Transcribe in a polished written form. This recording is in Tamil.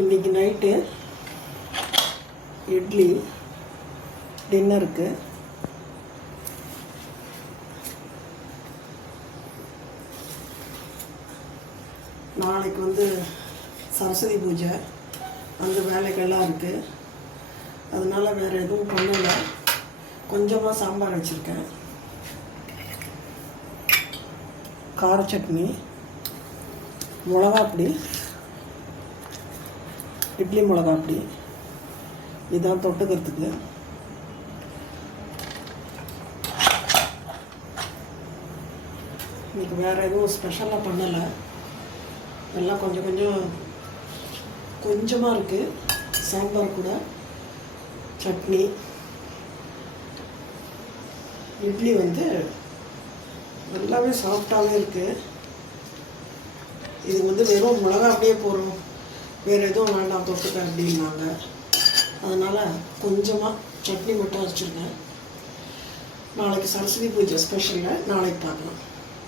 இன்றைக்கி நைட்டு இட்லி டின்னருக்கு. நாளைக்கு வந்து சரஸ்வதி பூஜை, அந்த வேலைகள்லாம் இருக்குது. அதனால் வேறு எதுவும் பண்ணலை. கொஞ்சமாக சாம்பார் வச்சுருக்கேன், கார சட்னி, மிளகாப்பொடி, இட்லி மிளகாப்பொடி, இதான் தொட்டுக்கிறதுக்கு. இன்றைக்கி வேறு எதுவும் ஸ்பெஷலாக பண்ணலை. எல்லாம் கொஞ்சமாக இருக்குது. சாம்பார் கூட சட்னி. இட்லி வந்து எல்லாமே சாஃப்டாகவே இருக்குது. இது வந்து வெறும் மிளகா அப்படியே போடுறோம், வேறு எதுவும் வேண்டாம் தொட்டுக்க அப்படின்னாங்க. அதனால் கொஞ்சமாக சட்னி மட்டும் வச்சுருக்கேன். நாளைக்கு சரஸ்வதி பூஜை ஸ்பெஷலில் நாளைக்கு பார்க்கலாம்.